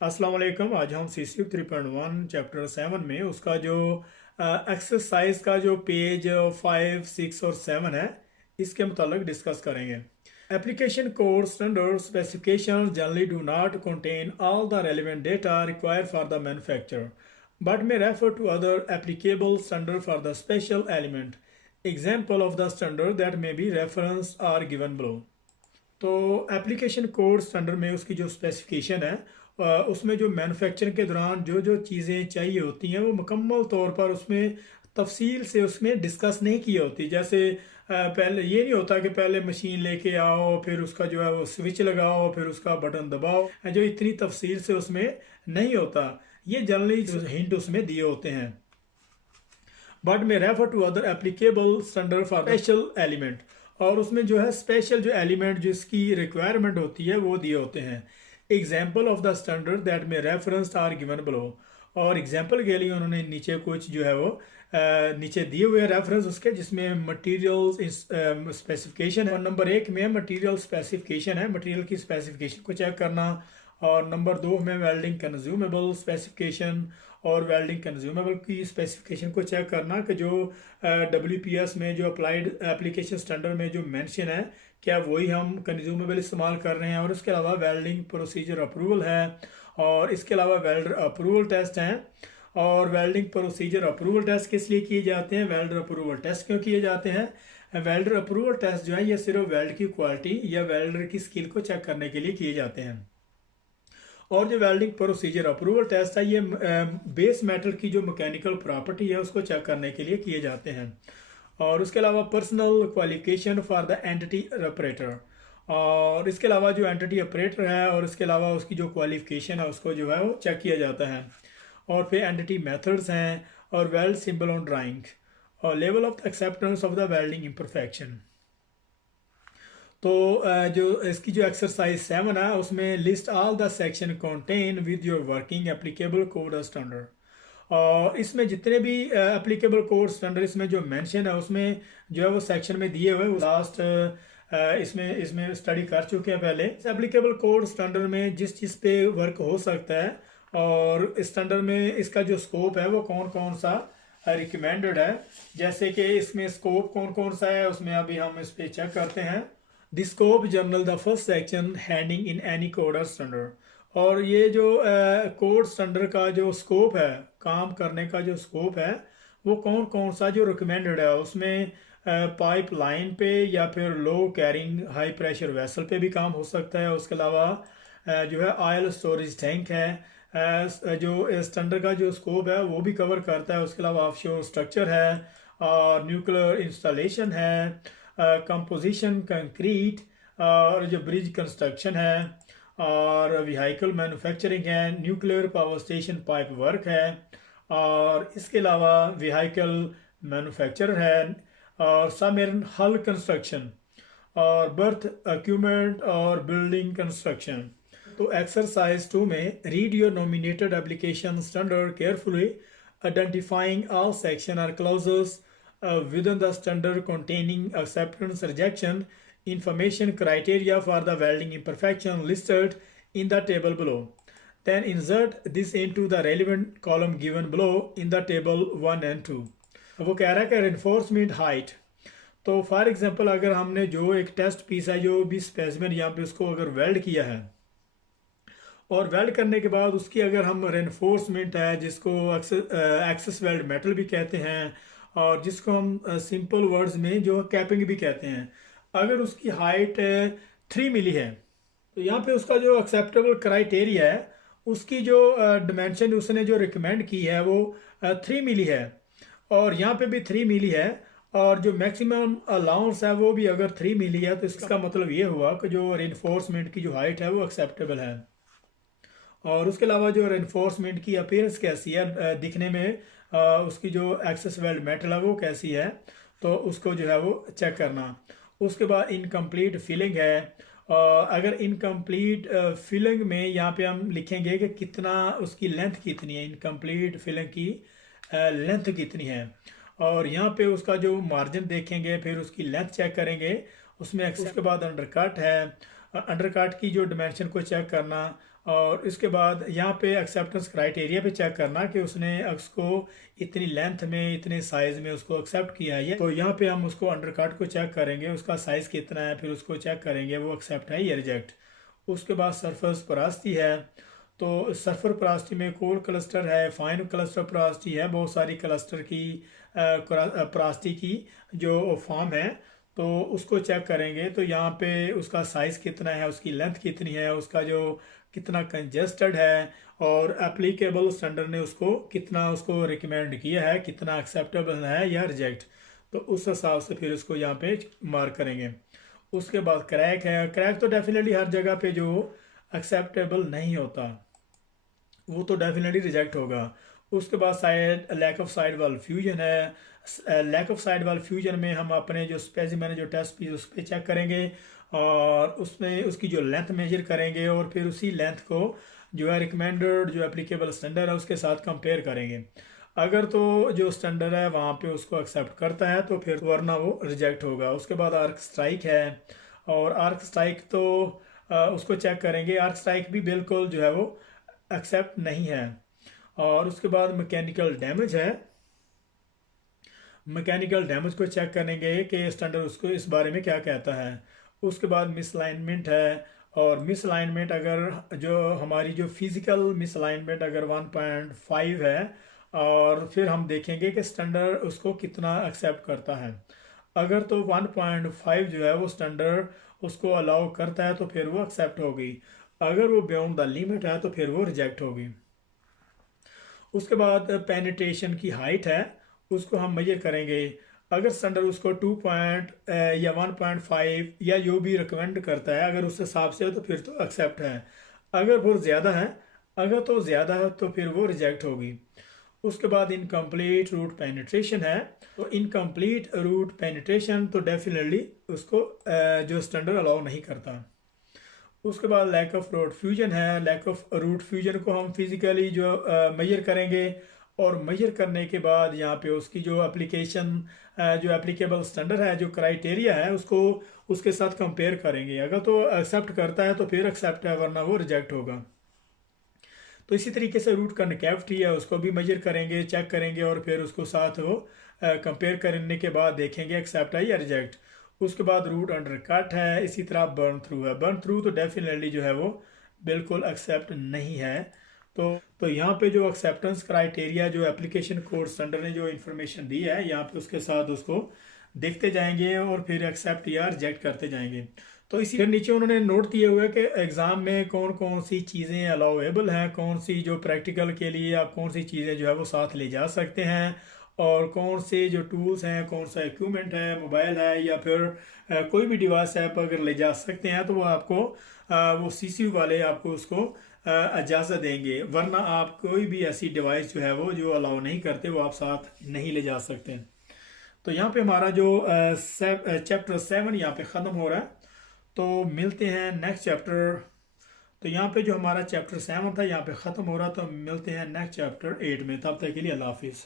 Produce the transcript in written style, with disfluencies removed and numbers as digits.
अस्सलाम वालेकुम। आज हम CCU 3.1 चैप्टर 7 में उसका जो एक्सरसाइज का जो पेज 5, 6 और 7 है, इसके मुतालिक डिस्कस करेंगे। Application code standard specification generally do not contain all the relevant data required for the manufacture but may refer to other applicable standard for the special element. Example of the standard that may be referenced are given below. तो application code standard में उसकी जो specification है, उसमें जो manufacturing के दौरान जो जो चीज़ें चाहिए होती हैं वो मुकम्मल तौर पर उसमें तफसील से उसमें डिस्कस नहीं की होती। जैसे पहले ये नहीं होता कि पहले मशीन लेके आओ, फिर उसका जो है वो स्विच लगाओ, फिर उसका बटन दबाओ, जो इतनी तफसील से उसमें नहीं होता। ये जनरली हिंट उसमें दिए होते हैं। But may refer to other applicable standard for special element, और उसमें जो है स्पेशल जो एलिमेंट जिसकी रिक्वायरमेंट होती है वो दिए होते हैं। Example of the standard that में रेफरेंस आर गिवन बिलो, और एग्जाम्पल के लिए उन्होंने नीचे कुछ जो है वो नीचे दिए हुए रेफरेंस उसके, जिसमें मटेरियल स्पेसिफिकेशन है। नंबर 1 में मटेरियल स्पेसिफिकेशन है, मटेरियल की स्पेसिफिकेशन को चेक करना। और नंबर 2 में वेल्डिंग कंज्यूमेबल स्पेसिफिकेशन, और वेल्डिंग कंज्यूमेबल की स्पेसिफिकेशन को चेक करना कि जो WPS में जो अप्लाइड एप्लीकेशन स्टैंडर्ड में जो मेंशन है, क्या वही हम कंज्यूमेबल इस्तेमाल कर रहे हैं। और इसके अलावा वेल्डिंग प्रोसीजर अप्रूवल है, और इसके अलावा वेल्डर अप्रूवल टेस्ट हैं। और वेल्डिंग प्रोसीजर अप्रूवल टेस्ट किस लिए किए जाते हैं, वेल्डर अप्रूवल टेस्ट क्यों किए जाते हैं। वेल्डर अप्रूवल टेस्ट जो है ये सिर्फ वेल्ड की क्वालिटी या वेल्डर की स्किल को चेक करने के लिए किए जाते हैं। और जो वेल्डिंग प्रोसीजर अप्रूवल टेस्ट है ये बेस मेटल की जो मैकेनिकल प्रॉपर्टी है उसको चेक करने के लिए किए जाते हैं। और उसके अलावा personal qualification for the entity operator, और इसके अलावा जो एंटिटी ऑपरेटर है और इसके अलावा उसकी जो क्वालिफिकेशन है उसको जो है वो चेक किया जाता है। और फिर एंटिटी मेथड्स हैं, और वेल्ड सिंबल ऑन ड्राइंग, और level of the acceptance of the welding imperfection. तो जो इसकी जो एक्सरसाइज 7 है उसमें list all the section contain with your working applicable code standard, और इसमें जितने भी एप्लीकेबल कोड स्टैंडर्ड इसमें जो मेंशन है उसमें जो है वो सेक्शन में दिए हुए लास्ट इसमें इसमें स्टडी कर चुके हैं पहले। एप्लीकेबल कोड स्टैंडर्ड में जिस चीज़ पे वर्क हो सकता है, और स्टैंडर्ड में इसका जो स्कोप है वो कौन कौन सा रिकमेंडेड है, जैसे कि इसमें स्कोप कौन कौन सा है उसमें अभी हम इस पे चेक करते हैं। The scope journal the first section handing in any code standard, और ये जो कोड स्टैंडर्ड का जो स्कोप है, काम करने का जो स्कोप है वो कौन कौन सा जो रिकमेंडेड है उसमें पाइप लाइन पे या फिर लो कैरिंग हाई प्रेशर वेसल पे भी काम हो सकता है। उसके अलावा जो है ऑयल स्टोरेज टैंक है, जो स्टैंडर्ड का जो स्कोप है वो भी कवर करता है। उसके अलावा ऑफशोर स्ट्रक्चर है, और न्यूक्लियर इंस्टॉलेशन है, कंपोजिशन कंक्रीट, और जो ब्रिज कंस्ट्रक्शन है, और व्हीकल मैन्युफैक्चरिंग है, nuclear power station pipe work है, और इसके अलावा व्हीकल मैन्युफैक्चर है, और सबमरीन हल कंस्ट्रक्शन, और बर्थ इक्विपमेंट और बिल्डिंग कंस्ट्रक्शन। तो एक्सरसाइज 2 में read your nominated application standard carefully, identifying all section और clauses within the standard containing acceptance rejection information criteria for the welding imperfection listed in the table below. Then insert this into the relevant column given below in the table 1 and 2. वो कह रहा है कि reinforcement height। तो for example अगर हमने जो एक टेस्ट पीस है जो भी स्पेसिमेन यहाँ पे उसको अगर वेल्ड किया है, और वेल्ड करने के बाद उसकी अगर हम रेनफोर्समेंट है जिसको एक्सेस वेल्ड मेटल भी कहते हैं, और जिसको हम सिंपल वर्ड्स में जो कैपिंग भी कहते हैं, अगर उसकी हाइट 3 मिली है तो यहाँ पे उसका जो एक्सेप्टेबल क्राइटेरिया है उसकी जो डिमेंशन उसने जो रिकमेंड की है वो 3 मिली है, और यहाँ पे भी 3 मिली है, और जो मैक्सिमम अलाउंस है वो भी अगर 3 मिली है, तो इसका मतलब ये हुआ कि जो रेनफोर्समेंट की जो हाइट है वो एक्सेप्टेबल है। और उसके अलावा जो रेनफोर्समेंट की अपीयरेंस कैसी है, दिखने में उसकी जो एक्सेस वेल्ड मेटल है वो कैसी है, तो उसको जो है वो चेक करना। उसके बाद इनकम्प्लीट फिलिंग है, अगर इनकम्प्लीट फिलिंग में यहाँ पे हम लिखेंगे कि कितना उसकी लेंथ कितनी है, इनकम्प्लीट फिलिंग की लेंथ कितनी है, और यहाँ पे उसका जो मार्जिन देखेंगे, फिर उसकी लेंथ चेक करेंगे उसमें। उसके बाद अंडरकट है, अंडरकट की जो डिमेंशन को चेक करना, और इसके बाद यहाँ पे एक्सेप्टेंस क्राइटेरिया पे चेक करना कि उसने उसको इतनी लेंथ में इतने साइज़ में उसको एक्सेप्ट किया है। तो यहाँ पे हम उसको अंडरकट को चेक करेंगे, उसका साइज़ कितना है, फिर उसको चेक करेंगे वो एक्सेप्ट है या रिजेक्ट। उसके बाद सरफेस परास्ती है, तो सरफर परास्ती में कोर क्लस्टर है, फाइन क्लस्टर परास्ती है, बहुत सारी क्लस्टर की परास्ती की जो फॉर्म है, तो उसको चेक करेंगे। तो यहाँ पे उसका साइज़ कितना है, उसकी लेंथ कितनी है, उसका जो कितना कंजेस्टेड है, और एप्लीकेबल स्टैंडर्ड ने उसको कितना उसको रिकमेंड किया है, कितना एक्सेप्टेबल है या रिजेक्ट। तो उस हिसाब से फिर उसको यहाँ पे मार्क करेंगे। उसके बाद क्रैक है, क्रैक तो डेफिनेटली हर जगह पे जो एक्सेप्टेबल नहीं होता वो तो डेफिनेटली रिजेक्ट होगा। उसके बाद साइड लैक ऑफ साइड वाल फ्यूजन है। लैक ऑफ साइड वाल फ्यूजन में हम अपने जो स्पेसिमेन जो टेस्ट पीस उस पर चेक करेंगे और उसमें उसकी जो लेंथ मेजर करेंगे और फिर उसी लेंथ को जो है रिकमेंडेड जो एप्लीकेबल स्टैंडर्ड है उसके साथ कंपेयर करेंगे। अगर तो जो स्टैंडर्ड है वहाँ पे उसको एक्सेप्ट करता है तो फिर, वरना वो रिजेक्ट होगा। उसके बाद आर्क स्ट्राइक है, और आर्क स्ट्राइक तो उसको चेक करेंगे। आर्क स्ट्राइक भी बिल्कुल जो है वो एक्सेप्ट नहीं है। और उसके बाद मैकेनिकल डैमेज है, मैकेनिकल डैमेज को चेक करेंगे कि स्टैंडर्ड उसको इस बारे में क्या कहता है। उसके बाद मिसअलाइनमेंट है, और मिसअलाइनमेंट अगर जो हमारी जो फिजिकल मिसअलाइनमेंट अगर 1.5 है, और फिर हम देखेंगे कि स्टैंडर्ड उसको कितना एक्सेप्ट करता है। अगर तो 1.5 जो है वो स्टैंडर्ड उसको अलाउ करता है तो फिर वो एक्सेप्ट होगी, अगर वो बियॉन्ड द लिमिट है तो फिर वो रिजेक्ट होगी। उसके बाद पेनिट्रेशन की हाइट है, उसको हम मेजर करेंगे। अगर स्टैंडर्ड उसको 2 पॉइंट या 1.5 या जो भी रिकमेंड करता है अगर उस हिसाब से है तो फिर तो एक्सेप्ट है। अगर वो ज़्यादा है, अगर तो ज़्यादा है तो फिर वो रिजेक्ट होगी। उसके बाद इनकम्प्लीट रूट पेनिट्रेशन है, तो इनकम्प्लीट रूट पेनिट्रेशन तो डेफिनेटली उसको जो स्टैंडर्ड अलाउ नहीं करता। उसके बाद लैक ऑफ रूट फ्यूजन है, लैक ऑफ रूट फ्यूजन को हम फिजिकली जो मेजर करेंगे, और मेजर करने के बाद यहाँ पे उसकी जो एप्लीकेशन जो एप्लीकेबल स्टैंडर्ड है जो क्राइटेरिया है उसको उसके साथ कंपेयर करेंगे। अगर तो एक्सेप्ट करता है तो फिर एक्सेप्ट है, वरना वो रिजेक्ट होगा। तो इसी तरीके से रूट कन्केविटी है उसको भी मेजर करेंगे, चेक करेंगे, और फिर उसको साथ वो कंपेयर करने के बाद देखेंगे एक्सेप्ट है या रिजेक्ट। उसके बाद रूट अंडर कट है, इसी तरह बर्न थ्रू है। बर्न थ्रू तो डेफिनेटली जो है वो बिल्कुल एक्सेप्ट नहीं है। तो यहाँ पे जो एक्सेप्टेंस क्राइटेरिया जो एप्लीकेशन कोड स्टैंडर्ड ने जो इन्फॉर्मेशन दी है यहाँ पे उसके साथ उसको देखते जाएंगे और फिर एक्सेप्ट या रिजेक्ट करते जाएंगे। तो इसी फिर नीचे उन्होंने नोट दिए हुए कि एग्ज़ाम में कौन कौन सी चीज़ें अलाउेबल हैं, कौन सी जो प्रैक्टिकल के लिए आप कौन सी चीज़ें जो है वो साथ ले जा सकते हैं, और कौन से जो टूल्स हैं, कौन सा इक्विपमेंट है, मोबाइल है या फिर कोई भी डिवाइस है आप अगर ले जा सकते हैं तो वो आपको वो सीसीयू वाले आपको उसको इजाज़त देंगे, वरना आप कोई भी ऐसी डिवाइस जो है वो जो अलाउ नहीं करते वो आप साथ नहीं ले जा सकते। तो यहाँ पे हमारा जो चैप्टर 7 यहाँ पे ख़त्म हो रहा है, तो मिलते हैं नेक्स्ट चैप्टर। तो यहाँ पे जो हमारा चैप्टर 7 था यहाँ पे ख़त्म हो रहा, तो मिलते हैं नेक्स्ट चैप्टर 8 में। तब तक के लिए अल्लाह हाफिज़।